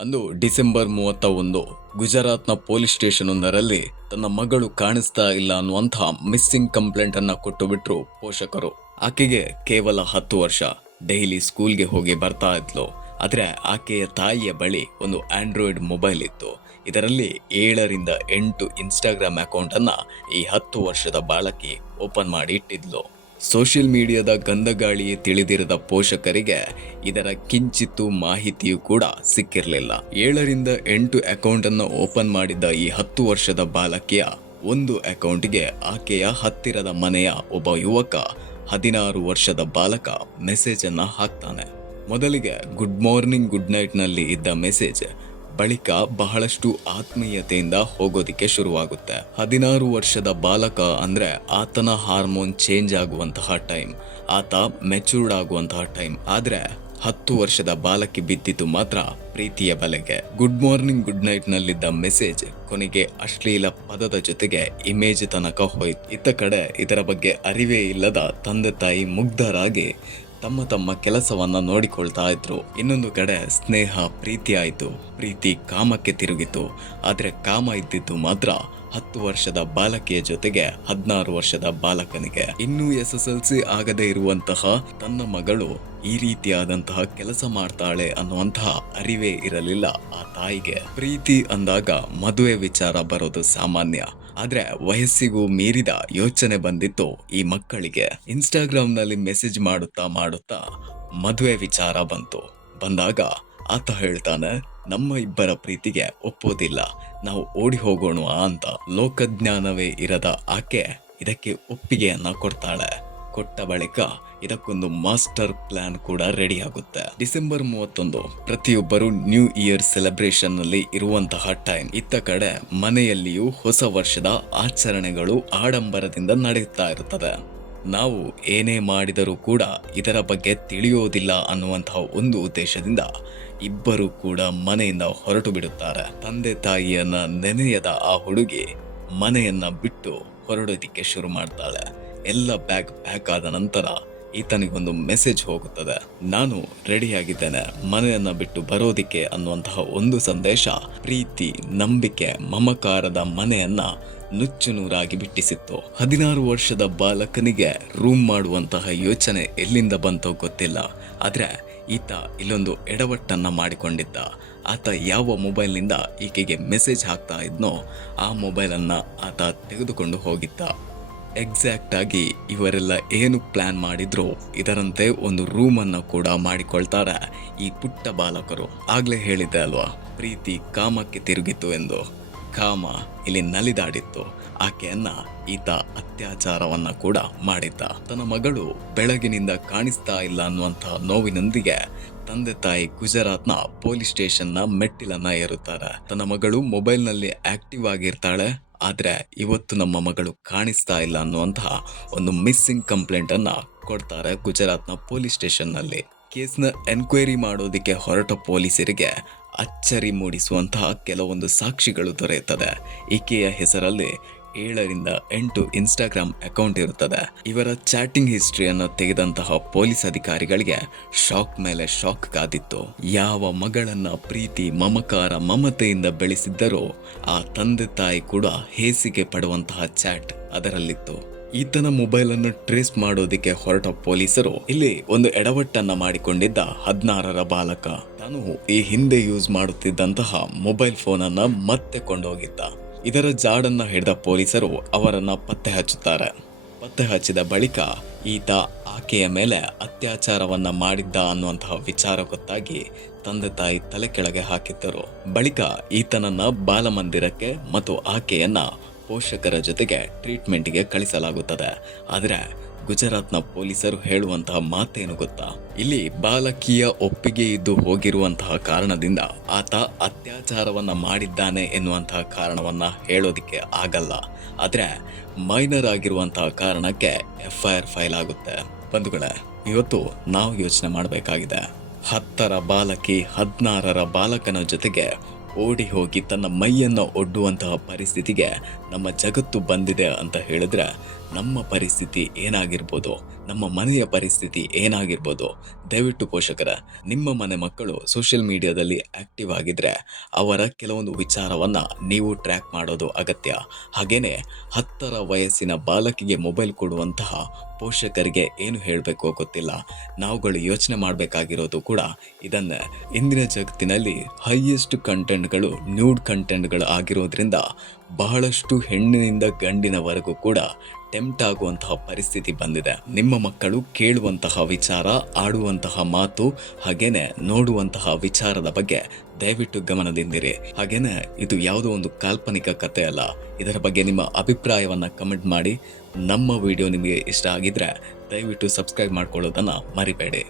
ಅಂದು ಡಿಸೆಂಬರ್ 31 ಗುಜರಾತ್ನ police station ಒಂದರಲ್ಲಿ ತನ್ನ ಮಗಳು ಕಾಣಿಸ್ತಾ ಇಲ್ಲ ಅನ್ನುವಂತಹ ಮಿಸ್ಸಿಂಗ್ ಕಂಪ್ಲೇಂಟ್ ಅನ್ನ ಕೊಟ್ಟು ಬಿಟ್ರು ಪೋಷಕರು. ಆಕೆಗೆ ಕೇವಲ 10 ವರ್ಷ, ಡೈಲಿ ಸ್ಕೂಲ್ಗೆ ಹೋಗಿ ಬರ್ತಾ ಇದ್ಲು. ಆದ್ರೆ ಆಕೆಯ ತಾಯಿಯ ಬಳಿ ಒಂದು ಆಂಡ್ರಾಯ್ಡ್ ಮೊಬೈಲ್ ಇತ್ತು. ಇದರಲ್ಲಿ 7ರಿಂದ 8 ಇನ್ಸ್ಟಾಗ್ರಾಮ್ ಅಕೌಂಟ್ ಅನ್ನ ಈ 10 ವರ್ಷದ ಬಾಲಕಿ ಓಪನ್ ಮಾಡಿ ಇಟ್ಟಿದ್ಲು. ಸೋಷಿಯಲ್ ಮೀಡಿಯಾದ ಗಂಧಗಾಳಿಯೇ ತಿಳಿದಿರದ ಪೋಷಕರಿಗೆ ಇದರ ಕಿಂಚಿತ್ತು ಮಾಹಿತಿಯೂ ಕೂಡ ಸಿಕ್ಕಿರಲಿಲ್ಲ. 7ರಿಂದ 8 ಅಕೌಂಟ್ ಅನ್ನು ಓಪನ್ ಮಾಡಿದ್ದ ಈ 10 ವರ್ಷದ ಬಾಲಕಿಯ ಒಂದು ಅಕೌಂಟ್ಗೆ ಆಕೆಯ ಹತ್ತಿರದ ಮನೆಯ ಒಬ್ಬ ಯುವಕ 16 ವರ್ಷದ ಬಾಲಕ ಮೆಸೇಜ್ ಅನ್ನ ಹಾಕ್ತಾನೆ. ಮೊದಲಿಗೆ ಗುಡ್ ಮಾರ್ನಿಂಗ್ ಗುಡ್ ನೈಟ್ ನಲ್ಲಿ ಇದ್ದ ಮೆಸೇಜ್ ಬಳಿಕ ಬಹಳಷ್ಟು ಆತ್ಮೀಯತೆಯಿಂದ ಹೋಗೋದಿಕ್ಕೆ ಶುರುವಾಗುತ್ತೆ. 16 ವರ್ಷದ ಬಾಲಕ ಅಂದ್ರೆ ಆತನ ಹಾರ್ಮೋನ್ ಚೇಂಜ್ ಆಗುವಂತಹ ಟೈಮ್, ಆತ ಮೆಚೂರ್ಡ್ ಆಗುವಂತಹ ಟೈಮ್. ಆದ್ರೆ 10 ವರ್ಷದ ಬಾಲಕಿ ಬಿದ್ದಿದ್ದು ಮಾತ್ರ ಪ್ರೀತಿಯ ಬಲೆಗೆ. ಗುಡ್ ಮಾರ್ನಿಂಗ್ ಗುಡ್ ನೈಟ್ ನಲ್ಲಿದ್ದ ಮೆಸೇಜ್ ಕೊನೆಗೆ ಅಶ್ಲೀಲ ಪದದ ಜೊತೆಗೆ ಇಮೇಜ್ ತನಕ ಹೋಯ್ತು. ಇತ್ತ ಕಡೆ ಇದರ ಬಗ್ಗೆ ಅರಿವೇ ಇಲ್ಲದ ತಂದೆ ತಾಯಿ ಮುಗ್ಧರಾಗಿ ತಮ್ಮ ಕೆಲಸವನ್ನ ನೋಡಿಕೊಳ್ತಾ ಇದ್ರು. ಇನ್ನೊಂದು ಕಡೆ ಸ್ನೇಹ ಪ್ರೀತಿ ಆಯ್ತು, ಪ್ರೀತಿ ಕಾಮಕ್ಕೆ ತಿರುಗಿತು. ಆದ್ರೆ ಕಾಮ ಇದ್ದಿದ್ದು ಮಾತ್ರ 10 ವರ್ಷದ ಬಾಲಕಿಯ ಜೊತೆಗೆ 16 ವರ್ಷದ ಬಾಲಕನಿಗೆ. ಇನ್ನೂ SSLC ಆಗದೆ ಇರುವಂತಹ ತನ್ನ ಮಗಳು ಈ ರೀತಿಯಾದಂತಹ ಕೆಲಸ ಮಾಡ್ತಾಳೆ ಅನ್ನುವಂತಹ ಅರಿವೇ ಇರಲಿಲ್ಲ ಆ ತಾಯಿಗೆ. ಪ್ರೀತಿ ಅಂದಾಗ ಮದುವೆ ವಿಚಾರ ಬರೋದು ಸಾಮಾನ್ಯ, ಆದ್ರೆ ವಯಸ್ಸಿಗೂ ಮೀರಿದ ಯೋಚನೆ ಬಂದಿತ್ತು ಈ ಮಕ್ಕಳಿಗೆ. ಇನ್ಸ್ಟಾಗ್ರಾಮ್ ನಲ್ಲಿ ಮೆಸೇಜ್ ಮಾಡುತ್ತಾ ಮದುವೆ ವಿಚಾರ ಬಂದಾಗ ಆತ ಹೇಳ್ತಾನೆ, ನಮ್ಮ ಇಬ್ಬರ ಪ್ರೀತಿಗೆ ಒಪ್ಪೋದಿಲ್ಲ, ನಾವು ಓಡಿ ಹೋಗೋಣ ಅಂತ. ಲೋಕಜ್ಞಾನವೇ ಇರದ ಆಕೆ ಇದಕ್ಕೆ ಒಪ್ಪಿಗೆಯನ್ನ ಕೊಡ್ತಾಳೆ. ಕೊಟ್ಟ ಬಳಿಕ ಇದಕ್ಕೊಂದು ಮಾಸ್ಟರ್ ಪ್ಲಾನ್ ಕೂಡ ರೆಡಿ ಆಗುತ್ತೆ. ಡಿಸೆಂಬರ್ 31 ಪ್ರತಿಯೊಬ್ಬರು ನ್ಯೂ ಇಯರ್ ಸೆಲೆಬ್ರೇಷನ್ ನಲ್ಲಿ ಇರುವಂತಹ ಟೈಮ್. ಇತ್ತ ಕಡೆ ಮನೆಯಲ್ಲಿಯೂ ಹೊಸ ವರ್ಷದ ಆಚರಣೆಗಳು ಆಡಂಬರದಿಂದ ನಡೆಯುತ್ತಾ ಇರುತ್ತದೆ. ನಾವು ಏನೇ ಮಾಡಿದರೂ ಕೂಡ ಇದರ ಬಗ್ಗೆ ತಿಳಿಯೋದಿಲ್ಲ ಅನ್ನುವಂತಹ ಒಂದು ಉದ್ದೇಶದಿಂದ ಇಬ್ಬರು ಕೂಡ ಮನೆಯಿಂದ ಹೊರಟು ಬಿಡುತ್ತಾರೆ. ತಂದೆ ತಾಯಿಯನ್ನ ನೆನೆಯದ ಆ ಹುಡುಗಿ ಮನೆಯನ್ನ ಬಿಟ್ಟು ಹೊರಡೋದಿಕ್ಕೆ ಶುರು ಮಾಡ್ತಾಳೆ. ಎಲ್ಲ ಬ್ಯಾಗ್ ಪ್ಯಾಕ್ ಆದ ನಂತರ ಈತನಿಗೊಂದು ಮೆಸೇಜ್ ಹೋಗುತ್ತದೆ, ನಾನು ರೆಡಿಯಾಗಿದ್ದೇನೆ ಮನೆಯನ್ನ ಬಿಟ್ಟು ಬರೋದಿಕ್ಕೆ ಅನ್ನುವಂತಹ ಒಂದು ಸಂದೇಶ ಪ್ರೀತಿ, ನಂಬಿಕೆ, ಮಮಕಾರದ ಮನೆಯನ್ನ ನುಚ್ಚು ನೂರಾಗಿ ಬಿಟ್ಟಿಸಿತ್ತು. 16 ವರ್ಷದ ಬಾಲಕನಿಗೆ ರೂಮ್ ಮಾಡುವಂತಹ ಯೋಚನೆ ಎಲ್ಲಿಂದ ಬಂತೋ ಗೊತ್ತಿಲ್ಲ. ಆದ್ರೆ ಈತ ಇಲ್ಲೊಂದು ಎಡವಟ್ಟನ್ನ ಮಾಡಿಕೊಂಡಿದ್ದ. ಆತ ಯಾವ ಮೊಬೈಲ್ನಿಂದ ಈಕೆಗೆ ಮೆಸೇಜ್ ಹಾಕ್ತಾ ಇದ್ನೋ ಆ ಮೊಬೈಲ್ ಅನ್ನ ಆತ ತೆಗೆದುಕೊಂಡು ಹೋಗಿದ್ದ. ಎಕ್ಸಾಕ್ಟ್ ಆಗಿ ಇವರೆಲ್ಲ ಏನು ಪ್ಲಾನ್ ಮಾಡಿದ್ರು ಇದರಂತೆ ಒಂದು ರೂಮ್ ಅನ್ನು ಕೂಡ ಮಾಡಿಕೊಳ್ತಾರೆ ಈ ಪುಟ್ಟ ಬಾಲಕರು. ಆಗ್ಲೇ ಹೇಳಿದ್ದೆ ಅಲ್ವಾ, ಪ್ರೀತಿ ಕಾಮಕ್ಕೆ ತಿರುಗಿತು ಎಂದು. ಕಾಮ ಇಲ್ಲಿ ನಲಿದಾಡಿತ್ತು. ಆಕೆಯನ್ನ ಈತ ಅತ್ಯಾಚಾರವನ್ನ ಕೂಡ ಮಾಡಿದ್ದ. ತನ್ನ ಮಗಳು ಬೆಳಗಿನಿಂದ ಕಾಣಿಸ್ತಾ ಇಲ್ಲ ಅನ್ನುವಂತಹ ನೋವಿನೊಂದಿಗೆ ತಂದೆ ತಾಯಿ ಗುಜರಾತ್ನ ಪೊಲೀಸ್ ಸ್ಟೇಷನ್ನ ಮೆಟ್ಟಿಲನ್ನ ಏರುತ್ತಾರೆ. ತನ್ನ ಮಗಳು ಮೊಬೈಲ್ ನಲ್ಲಿ ಆಕ್ಟಿವ್ ಆಗಿರ್ತಾಳೆ, ಆದ್ರೆ ಇವತ್ತು ನಮ್ಮ ಮಗಳು ಕಾಣಿಸ್ತಾ ಇಲ್ಲ ಅನ್ನುವಂತಹ ಒಂದು ಮಿಸ್ಸಿಂಗ್ ಕಂಪ್ಲೇಂಟ್ ಅನ್ನ ಕೊಡ್ತಾರೆ ಗುಜರಾತ್ನ ಪೊಲೀಸ್ ಸ್ಟೇಷನ್ ನಲ್ಲಿ. ಕೇಸ್ನ ಎನ್ಕ್ವೈರಿ ಮಾಡೋದಿಕ್ಕೆ ಹೊರಟ ಪೊಲೀಸರಿಗೆ ಅಚ್ಚರಿ ಮೂಡಿಸುವಂತಹ ಕೆಲವೊಂದು ಸಾಕ್ಷಿಗಳು ದೊರೆಯುತ್ತದೆ. ಈಕೆಯ ಹೆಸರಲ್ಲಿ 7ರಿಂದ 8 ಇನ್ಸ್ಟಾಗ್ರಾಮ್ ಅಕೌಂಟ್ ಇರುತ್ತದೆ. ಇವರ ಚಾಟಿಂಗ್ ಹಿಸ್ಟ್ರಿಯನ್ನು ತೆಗೆದಂತಹ ಪೊಲೀಸ್ ಅಧಿಕಾರಿಗಳಿಗೆ ಶಾಕ್ ಮೇಲೆ ಶಾಕ್ ಕಾದಿತ್ತು. ಯಾವ ಮಗಳನ್ನ ಪ್ರೀತಿ, ಮಮಕಾರ, ಮಮತೆಯಿಂದ ಬೆಳೆಸಿದ್ದರೋ ಆ ತಂದೆ ತಾಯಿ ಕೂಡ ಹೇಸಿಗೆ ಪಡುವಂತಹ ಚಾಟ್ ಅದರಲ್ಲಿತ್ತು. ಈತನ ಮೊಬೈಲ್ ಅನ್ನು ಟ್ರೇಸ್ ಮಾಡೋದಿಕ್ಕೆ ಹೊರಟ ಪೊಲೀಸರು ಇಲ್ಲಿ ಒಂದು ಎಡವಟ್ಟನ್ನ ಮಾಡಿಕೊಂಡಿದ್ದ 16ರ ಬಾಲಕ ತಾನು ಈ ಹಿಂದೆ ಯೂಸ್ ಮಾಡುತ್ತಿದ್ದಂತಹ ಮೊಬೈಲ್ ಫೋನ್ ಅನ್ನ ಮತ್ತೆ ಕೊಂಡೋಗಿದ್ದ. ಇದರ ಜಾಡನ್ನ ಹಿಡಿದ ಪೊಲೀಸರು ಅವರನ್ನ ಪತ್ತೆ ಹಚ್ಚುತ್ತಾರೆ. ಪತ್ತೆ ಹಚ್ಚಿದ ಬಳಿಕ ಈತ ಆಕೆಯ ಮೇಲೆ ಅತ್ಯಾಚಾರವನ್ನ ಮಾಡಿದ್ದ ಅನ್ನುವಂತಹ ವಿಚಾರ ಗೊತ್ತಾಗಿ ತಂದೆ ತಾಯಿ ತಲೆ ಕೆಳಗೆ ಹಾಕಿದ್ದರು. ಬಳಿಕ ಈತನನ್ನ ಬಾಲಮಂದಿರಕ್ಕೆ ಮತ್ತು ಆಕೆಯನ್ನ ಪೋಷಕರ ಜೊತೆಗೆ ಟ್ರೀಟ್ಮೆಂಟ್ಗೆ ಕಳಿಸಲಾಗುತ್ತದೆ. ಆದ್ರೆ ಗುಜರಾತ್ನ ಪೊಲೀಸರು ಹೇಳುವಂತಹ ಮಾತೇನು ಗೊತ್ತಾ, ಇಲ್ಲಿ ಬಾಲಕಿಯ ಒಪ್ಪಿಗೆ ಇದ್ದು ಹೋಗಿರುವಂತಹ ಕಾರಣದಿಂದ ಆತ ಅತ್ಯಾಚಾರವನ್ನ ಮಾಡಿದ್ದಾನೆ ಎನ್ನುವಂತಹ ಕಾರಣವನ್ನ ಹೇಳೋದಿಕ್ಕೆ ಆಗಲ್ಲ. ಆದ್ರೆ ಮೈನರ್ ಆಗಿರುವಂತಹ ಕಾರಣಕ್ಕೆ FIR ಫೈಲ್ ಆಗುತ್ತೆ. ಬಂಧುಗಳೇ, ಇವತ್ತು ನಾವು ಯೋಚನೆ ಮಾಡಬೇಕಾಗಿದೆ. 10ರ ಬಾಲಕಿ 16ರ ಬಾಲಕನ ಜೊತೆಗೆ ಓಡಿ ಹೋಗಿ ತನ್ನ ಮೈಯನ್ನು ಒಡ್ಡುವಂತಹ ಪರಿಸ್ಥಿತಿಗೆ ನಮ್ಮ ಜಗತ್ತು ಬಂದಿದೆ ಅಂತ ಹೇಳಿದ್ರೆ ನಮ್ಮ ಪರಿಸ್ಥಿತಿ ಏನಾಗಿರ್ಬೋದು, ನಮ್ಮ ಮನೆಯ ಪರಿಸ್ಥಿತಿ ಏನಾಗಿರ್ಬೋದು? ದಯವಿಟ್ಟು ಪೋಷಕರ ನಿಮ್ಮ ಮನೆ ಮಕ್ಕಳು ಸೋಷಿಯಲ್ ಮೀಡಿಯಾದಲ್ಲಿ ಆಕ್ಟಿವ್ ಆಗಿದ್ರೆ ಅವರ ಕೆಲವೊಂದು ವಿಚಾರವನ್ನ ನೀವು ಟ್ರ್ಯಾಕ್ ಮಾಡೋದು ಅಗತ್ಯ. ಹಾಗೇನೆ 10ರ ವಯಸ್ಸಿನ ಬಾಲಕಿಗೆ ಮೊಬೈಲ್ ಕೊಡುವಂತಹ ಪೋಷಕರಿಗೆ ಏನು ಹೇಳಬೇಕೋ ಗೊತ್ತಿಲ್ಲ. ನಾವುಗಳು ಯೋಚನೆ ಮಾಡಬೇಕಾಗಿರೋದು ಕೂಡ ಇದನ್ನೇ. ಇಂದಿನ ಜಗತ್ತಿನಲ್ಲಿ ಹೈಯೆಸ್ಟ್ ಕಂಟೆಂಟ್ಗಳು ನ್ಯೂಡ್ ಕಂಟೆಂಟ್ಗಳು ಆಗಿರೋದ್ರಿಂದ ಬಹಳಷ್ಟು ಹೆಣ್ಣಿನಿಂದ ಗಂಡಿನವರೆಗೂ ಕೂಡ ಟೆಂಪ್ಟ್ ಆಗುವಂತಹ ಪರಿಸ್ಥಿತಿ ಬಂದಿದೆ. ನಿಮ್ಮ ಮಕ್ಕಳು ಕೇಳುವಂತಹ ವಿಚಾರ, ಆಡುವಂತಹ ಮಾತು, ಹಾಗೇನೆ ನೋಡುವಂತಹ ವಿಚಾರದ ಬಗ್ಗೆ ದಯವಿಟ್ಟು ಗಮನದಿಂದಿರಿ. ಹಾಗೇನೆ ಇದು ಯಾವುದೋ ಒಂದು ಕಾಲ್ಪನಿಕ ಕಥೆ ಅಲ್ಲ. ಇದರ ಬಗ್ಗೆ ನಿಮ್ಮ ಅಭಿಪ್ರಾಯವನ್ನ ಕಮೆಂಟ್ ಮಾಡಿ. ನಮ್ಮ ವಿಡಿಯೋ ನಿಮಗೆ ಇಷ್ಟ ಆಗಿದ್ರೆ ದಯವಿಟ್ಟು ಸಬ್ಸ್ಕ್ರೈಬ್ ಮಾಡ್ಕೊಳ್ಳೋದನ್ನ ಮರಿಬೇಡಿ.